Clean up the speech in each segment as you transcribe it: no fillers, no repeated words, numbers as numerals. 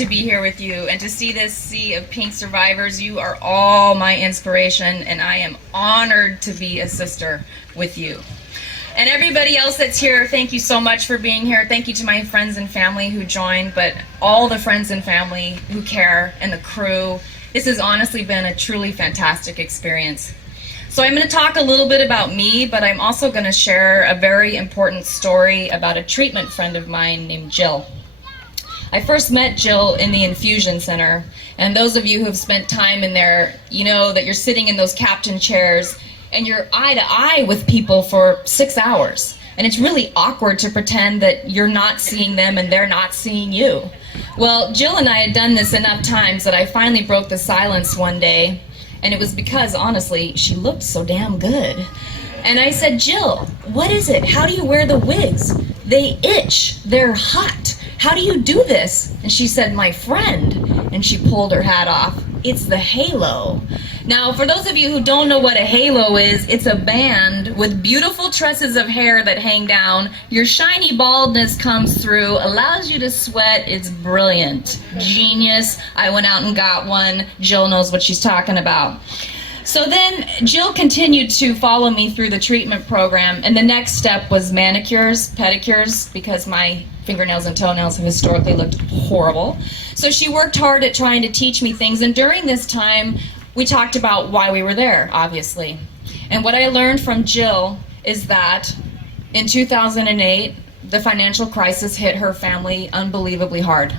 to be here with you and to see this sea of pink survivors. You are all my inspiration, and I am honored to be a sister with you. And everybody else that's here, thank you so much for being here. Thank you to my friends and family who joined, but all the friends and family who care, and the crew. This has honestly been a truly fantastic experience. So I'm going to talk a little bit about me, but I'm also going to share a very important story about a treatment friend of mine named Jill. I first met Jill in the infusion center, and those of you who have spent time in there, you know that you're sitting in those captain chairs and you're eye to eye with people for 6 hours. And it's really awkward to pretend that you're not seeing them and they're not seeing you. Well, Jill and I had done this enough times that I finally broke the silence one day. And it was because, honestly, she looked so damn good. And I said, Jill, what is it? How do you wear the wigs? They itch. They're hot. How do you do this? And she said, my friend. And she pulled her hat off. It's the halo. Now, for those of you who don't know what a halo is, it's a band with beautiful tresses of hair that hang down. Your shiny baldness comes through, allows you to sweat. It's brilliant. Genius. I went out and got one. Jill knows what she's talking about. So then Jill continued to follow me through the treatment program, and the next step was manicures, pedicures, because my fingernails and toenails have historically looked horrible. So she worked hard at trying to teach me things, and during this time, we talked about why we were there, obviously. And what I learned from Jill is that in 2008, the financial crisis hit her family unbelievably hard.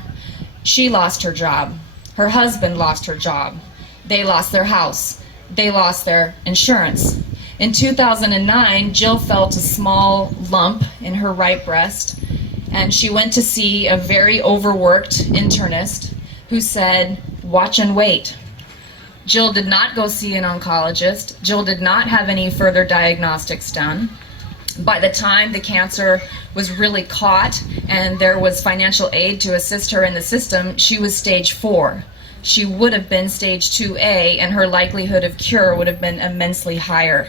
She lost her job. Her husband lost her job. They lost their house. They lost their insurance. In 2009, Jill felt a small lump in her right breast, and she went to see a very overworked internist who said, watch and wait. Jill did not go see an oncologist. Jill did not have any further diagnostics done. By the time the cancer was really caught and there was financial aid to assist her in the system, she was stage 4. She would have been stage 2A, and her likelihood of cure would have been immensely higher.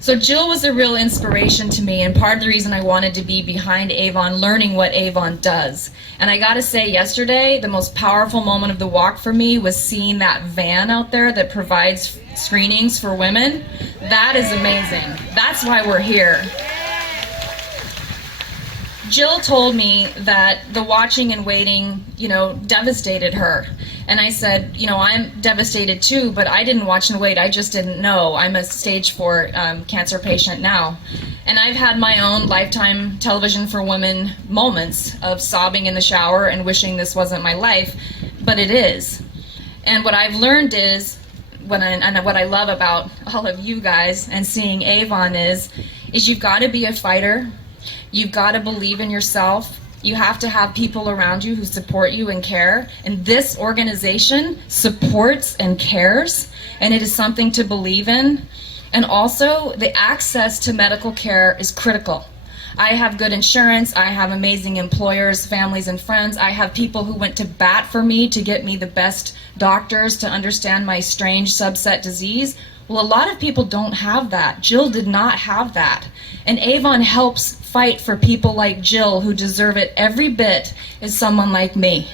So Jill was a real inspiration to me, and part of the reason I wanted to be behind Avon, learning what Avon does. And I gotta say, yesterday, the most powerful moment of the walk for me was seeing that van out there that provides screenings for women. That is amazing. That's why we're here. Jill told me that the watching and waiting, devastated her. And I said, I'm devastated too, but I didn't watch and wait. I just didn't know. I'm a stage 4 cancer patient now. And I've had my own Lifetime Television for Women moments of sobbing in the shower and wishing this wasn't my life, but it is. And what I've learned is, what I love about all of you guys and seeing Avon is you've got to be a fighter. You've got to believe in yourself. You have to have people around you who support you and care. And this organization supports and cares, and it is something to believe in. And also, the access to medical care is critical. I have good insurance. I have amazing employers, families, and friends. I have people who went to bat for me to get me the best doctors to understand my strange subset disease. Well, a lot of people don't have that. Jill did not have that. And Avon helps fight for people like Jill who deserve it every bit as someone like me.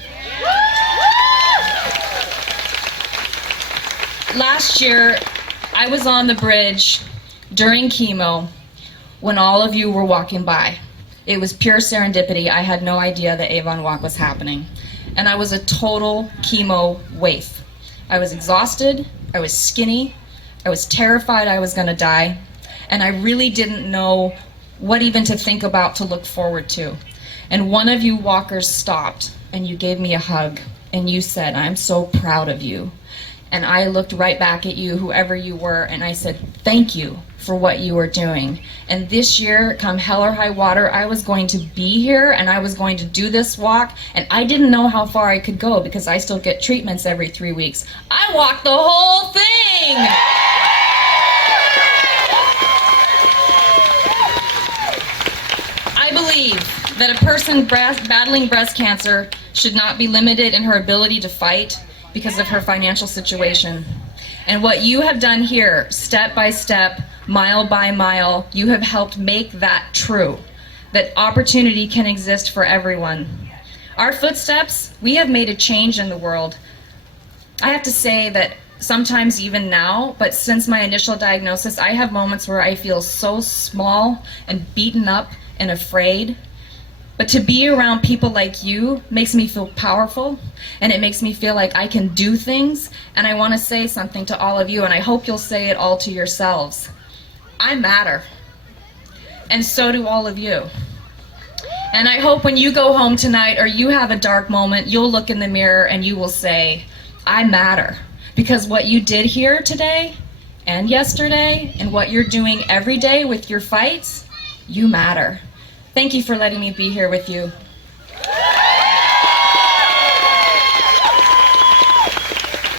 Last year, I was on the bridge during chemo when all of you were walking by. It was pure serendipity. I had no idea the Avon Walk was happening. And I was a total chemo waif. I was exhausted, I was skinny, I was terrified I was gonna die, and I really didn't know what even to think about, to look forward to. And one of you walkers stopped, and you gave me a hug, and you said, I'm so proud of you. And I looked right back at you, whoever you were, and I said, thank you for what you are doing. And this year, come hell or high water, I was going to be here, and I was going to do this walk, and I didn't know how far I could go because I still get treatments every 3 weeks. I walked the whole thing! I believe that a person battling breast cancer should not be limited in her ability to fight because of her financial situation. And what you have done here, step by step, mile by mile, you have helped make that true, that opportunity can exist for everyone. Our footsteps, we have made a change in the world. I have to say that sometimes even now, but since my initial diagnosis, I have moments where I feel so small and beaten up and afraid. But to be around people like you makes me feel powerful, and it makes me feel like I can do things. And I want to say something to all of you, and I hope you'll say it all to yourselves. I matter, and so do all of you. And I hope when you go home tonight or you have a dark moment, you'll look in the mirror and you will say, I matter. Because what you did here today and yesterday and what you're doing every day with your fights, you matter. Thank you for letting me be here with you.